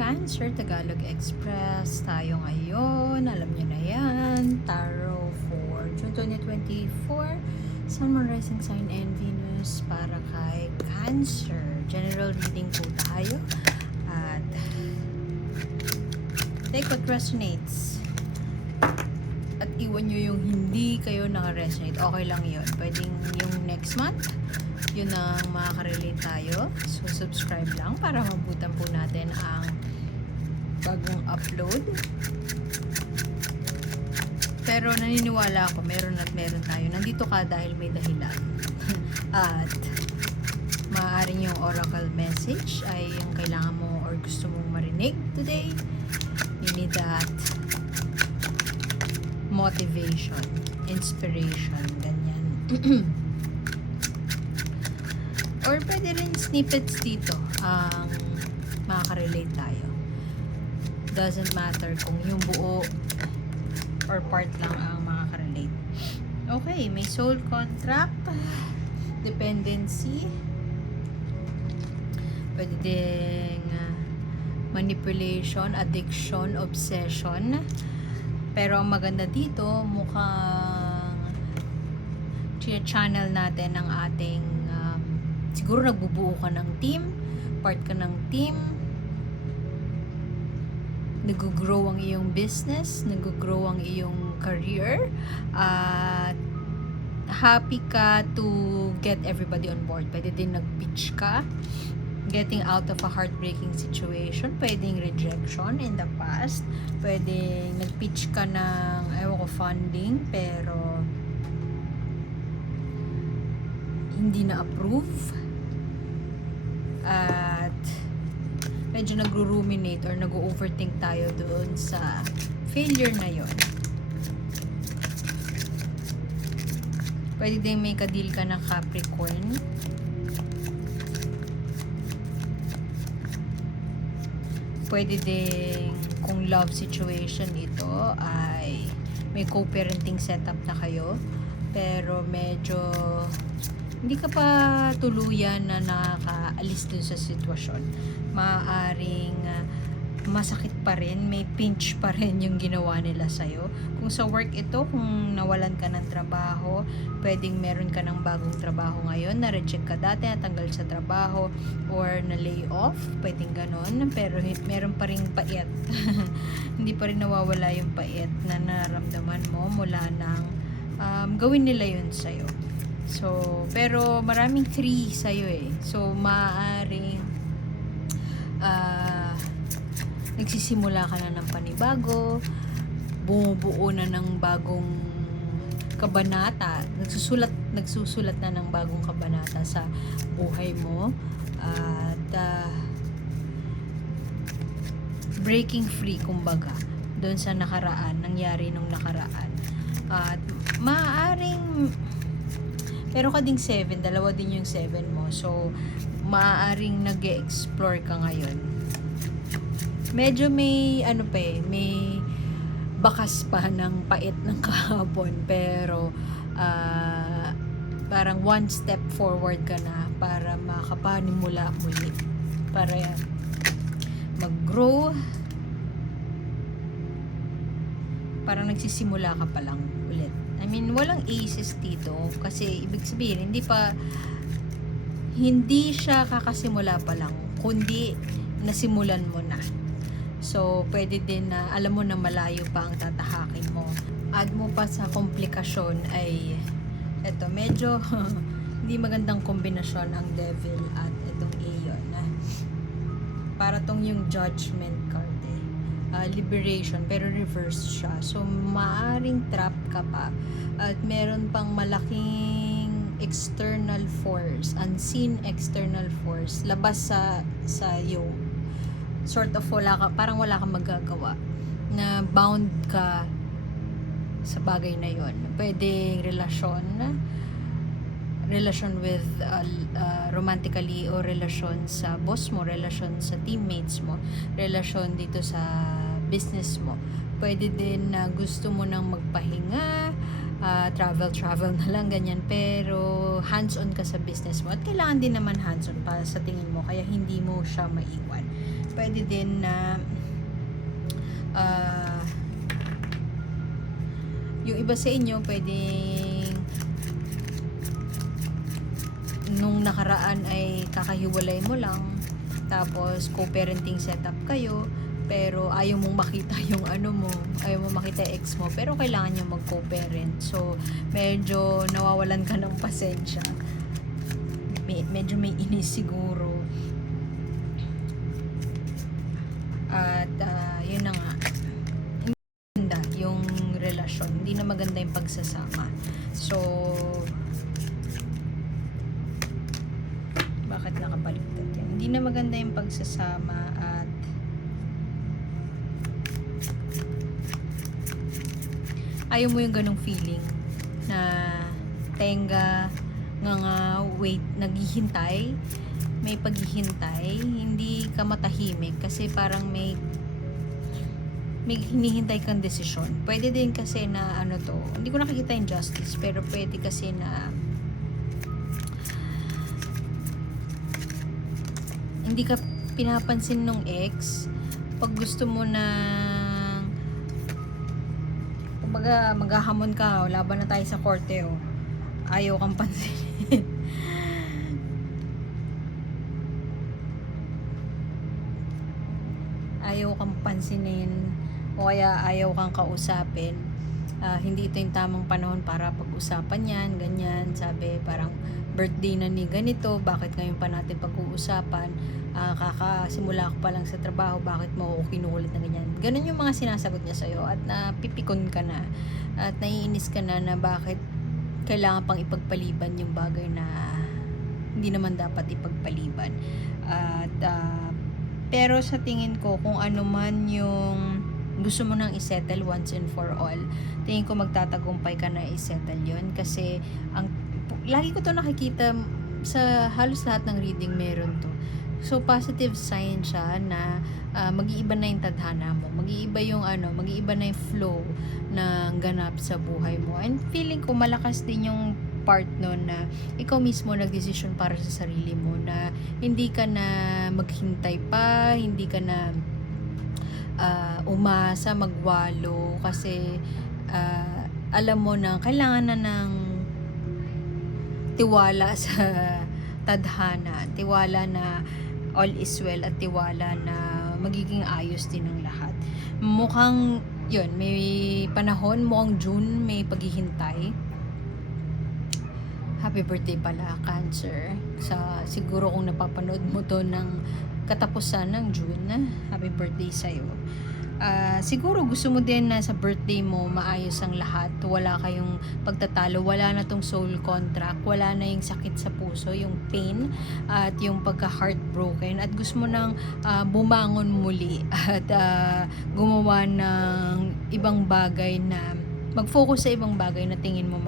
Cancer, Tagalog Express. Tayo ngayon, alam niyo na yan, Tarot for June 2024, Sun, Moon, Rising Sign, and Venus para kay Cancer. General reading po tayo at take what resonates at iwan nyo yung hindi kayo naka-resonate. Okay lang yun. Pwedeng yung next month yun ang makaka-relate tayo. So, subscribe lang para mabutan po natin ang bagong upload. Pero naniniwala ako, meron at meron tayo. Nandito ka dahil may dahilan. At maaaring yung oracle message ay yung kailangan mo or gusto mong marinig today. You need that motivation, inspiration, ganyan. Or pwede rin snippets dito ang makaka-relate tayo. Doesn't matter kung yung buo or part lang ang makaka-relate. Okay, may soul contract, dependency, pwede ding manipulation, addiction, obsession. Pero ang maganda dito, mukhang channel natin ang ating siguro nagbubuo ka ng team, part ka ng team, nag-grow ang iyong business, nag-grow ang iyong career, at happy ka to get everybody on board. Pwede din nag-pitch ka, getting out of a heartbreaking situation, pwedeng rejection in the past, pwedeng nag-pitch ka ng, funding, pero hindi na-approve, at medyo nagro-ruminate or nag-overthink tayo doon sa failure na yon. Pwede din may ka-deal ka ng Capricorn. Pwede din kung love situation ito ay may co-parenting setup na kayo, pero medyo hindi ka pa tuluyan na nakakaalis dun sa sitwasyon. Maaaring masakit pa rin, may pinch pa rin yung ginawa nila sa'yo. Kung sa work ito, kung nawalan ka ng trabaho, pwedeng meron ka ng bagong trabaho ngayon, na-reject ka dati, natanggal sa trabaho, or na-lay off, pwedeng ganon, pero meron pa rin pait. Hindi pa rin nawawala yung pait na nararamdaman mo mula nang gawin nila yun sa'yo. So, pero maraming 3 sa'yo eh. So, maaaring nagsisimula ka na ng panibago, bumubuo na ng bagong kabanata, nagsusulat na ng bagong kabanata sa buhay mo, at breaking free, kumbaga, doon sa nakaraan, nangyari nung nakaraan. At maaaring pero ka ding 7, dalawa din yung 7 mo. So, maaaring nag-e-explore ka ngayon. Medyo may, may bakas pa ng pait ng kahapon. Pero, parang one step forward ka na para makapanimula muli. Para mag-grow. Parang nagsisimula ka pa lang ulit. I mean, walang aces dito kasi ibig sabihin hindi siya kakasimula pa lang, kundi nasimulan mo na. So, pwede din na alam mo na malayo pa ang tatahakin mo. Add mo pa sa komplikasyon ay eto, medyo hindi magandang kombinasyon ang Devil at itong Aeon. Para tong yung Judgment card liberation, pero reverse siya. So, maaring trap ka pa. At meron pang malaking external force, unseen external force, labas sa iyo. Sort of parang wala kang magagawa. Na bound ka sa bagay na yon. Pwedeng relasyon with romantically, o relasyon sa boss mo, relasyon sa teammates mo, relasyon dito sa business mo. Pwede din na gusto mo nang magpahinga, travel na lang, ganyan, pero hands-on ka sa business mo at kailangan din naman hands-on para sa tingin mo, kaya hindi mo siya maiwan. pwede din na yung iba sa inyo pwedeng nung nakaraan ay kakahiwalay mo lang, tapos co-parenting setup kayo, pero ayaw mong makita yung ayaw mong makita yung ex mo, pero kailangan nyo mag co-parent. So medyo nawawalan ka ng pasensya, medyo may inis siguro, at yun na nga, hindi maganda yung relasyon, hindi na maganda yung pagsasama. So bakit nakabaliktad yan? Hindi na maganda yung pagsasama, at ayaw mo yung ganong feeling na tenga nga wait, naghihintay, may paghihintay, hindi ka matahimik kasi parang may hinihintay kang desisyon. Pwede din kasi na hindi ko nakikita yung justice, pero pwede kasi na hindi ka pinapansin nung ex pag gusto mo na kumbaga maghahamon ka, laban na tayo sa korte, ayaw kang pansinin. Ayaw kang pansinin, o kaya ayaw kang kausapin. Hindi ito yung tamang panahon para pag-usapan yan, ganyan. Sabi parang birthday na ni ganito, bakit ngayon pa natin pag-uusapan? Kakasimula ko pa lang sa trabaho, bakit mo ako kinukulit na ganyan? Ganun yung mga sinasagot niya sa'yo, at napipikon ka na, at naiinis ka na bakit kailangan pang ipagpaliban yung bagay na hindi naman dapat ipagpaliban. At pero sa tingin ko, kung ano man yung gusto mo nang isettle once and for all, tingin ko magtatagumpay ka na isettle yun, kasi lagi ko to nakikita sa halos lahat ng reading, meron to. So positive sign siya na mag-iiba na yung tadhana mo, mag-iiba na yung flow ng ganap sa buhay mo. And feeling ko malakas din yung part no na ikaw mismo nagdesisyon para sa sarili mo, na hindi ka na maghintay pa, hindi ka na umasa, magwalo, kasi alam mo na kailangan na ng tiwala sa tadhana, tiwala na all is well, at tiwala na magiging ayos din ang lahat. Mukhang yun, may panahon, mukhang June may paghihintay. Happy birthday pala, Cancer. Siguro kung napapanood mo to ng katapusan ng June, happy birthday sa'yo. Siguro gusto mo din na sa birthday mo maayos ang lahat, wala kayong pagtatalo, wala na tong soul contract, wala na yung sakit sa puso, yung pain at yung pagka-heartbroken, at gusto mo nang bumangon muli at gumawa ng ibang bagay, na mag-focus sa ibang bagay na tingin mo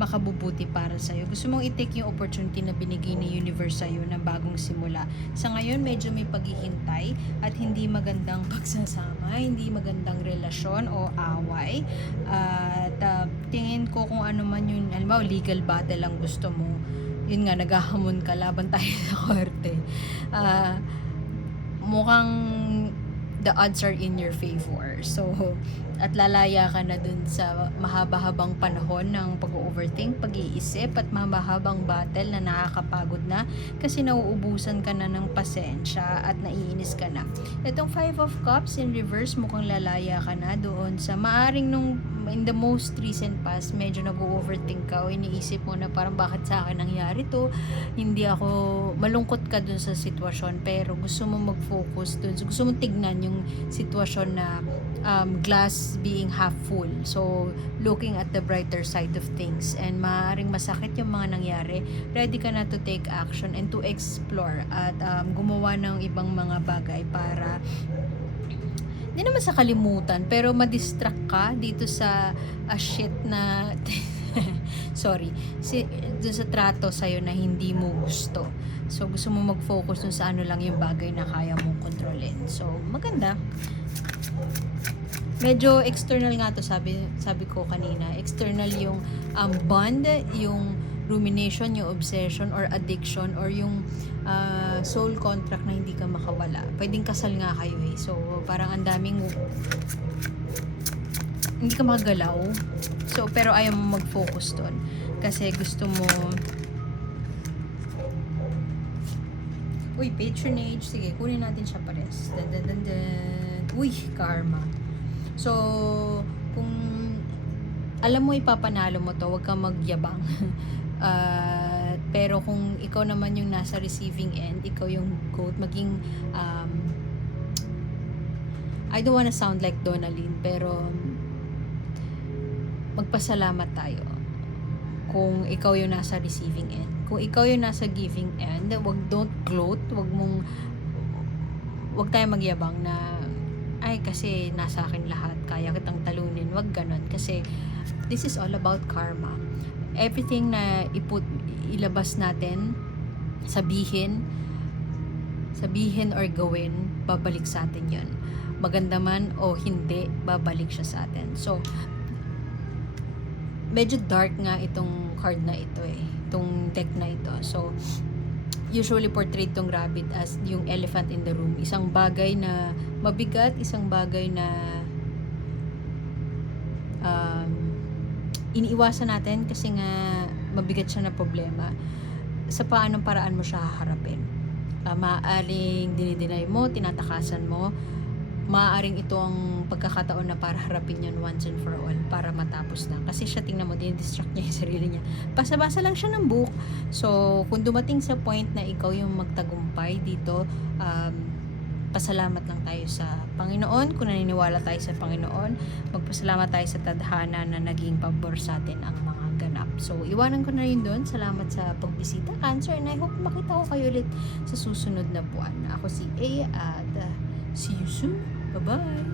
makabubuti para sa'yo. Gusto mong i-take yung opportunity na binigay ni universe sa'yo ng bagong simula. Sa ngayon, medyo may paghihintay at hindi magandang pagsasama, hindi magandang relasyon o away. At tingin ko kung ano man yun, halimbawa legal battle lang gusto mo, yun nga, naghahamon ka, laban tayo sa korte. Mukhang the odds are in your favor. So, at lalaya ka na dun sa mahaba-habang panahon ng pag-overthink, pag-iisip, at mahaba-habang battle na nakakapagod na kasi nauubusan ka na ng pasensya at naiinis ka na. Itong 5 of Cups in reverse, mukhang lalaya ka na doon sa maaring in the most recent past, medyo nag-overthink ka o iniisip mo na parang bakit sa akin nangyari to, hindi ako, malungkot ka dun sa sitwasyon, pero gusto mo mag-focus dun, so gusto mo tignan yung sitwasyon na glass being half full, so looking at the brighter side of things, and maaaring masakit yung mga nangyari, ready ka na to take action and to explore at gumawa ng ibang mga bagay para hindi naman sa kalimutan, pero ma-distract ka dito sa shit na sorry, dun sa trato sa'yo na hindi mo gusto. So gusto mo mag-focus dun sa ano lang yung bagay na kaya mong kontrolin. So maganda. Medyo external nga to, sabi ko kanina. External yung bond, yung rumination, yung obsession or addiction, or yung soul contract na hindi ka makawala. Pwedeng kasal nga kayo eh. So, parang ang daming hindi ka magalaw. So, pero ayaw mo mag-focus doon. Kasi gusto mo patronage. Sige, kunin natin siya pares. Dan, dan, dan, dan. Uy, karma. So, kung alam mo ipapanalo mo to, huwag kang magyabang. Pero kung ikaw naman yung nasa receiving end, ikaw yung quote, maging I don't wanna sound like Donalyn, pero magpasalamat tayo kung ikaw yung nasa receiving end. Kung ikaw yung nasa giving end, don't gloat, wag tayo magyabang na ay kasi nasa akin lahat, kaya kitang talunin. Wag ganon, kasi this is all about karma. Everything na ilabas natin, sabihin or gawin, babalik sa atin yun. Maganda man o hindi, babalik siya sa atin. So, medyo dark nga itong card na ito eh. Itong deck na ito. So, usually portrayed tong rabbit as yung elephant in the room. Isang bagay na mabigat, isang bagay na iniiwasan natin kasi nga mabigat siya na problema. Sa paanong paraan mo siya haharapin. Maaaring dinideny mo, tinatakasan mo. Maaaring ito ang pagkakataon na para harapin yun once and for all, para matapos na. Kasi siya, tingnan mo, dinidistract niya yung sarili niya. Basa-basa lang siya ng book. So, kung dumating sa point na ikaw yung magtagumpay dito, pasalamat lang tayo sa Panginoon. Kung naniniwala tayo sa Panginoon, magpasalamat tayo sa tadhana na naging pabor sa atin ang mga ganap. So, iwanan ko na rin doon. Salamat sa pagbisita, Cancer, and I hope makita ko kayo ulit sa susunod na buwan. Ako si A at see you soon. Bye-bye!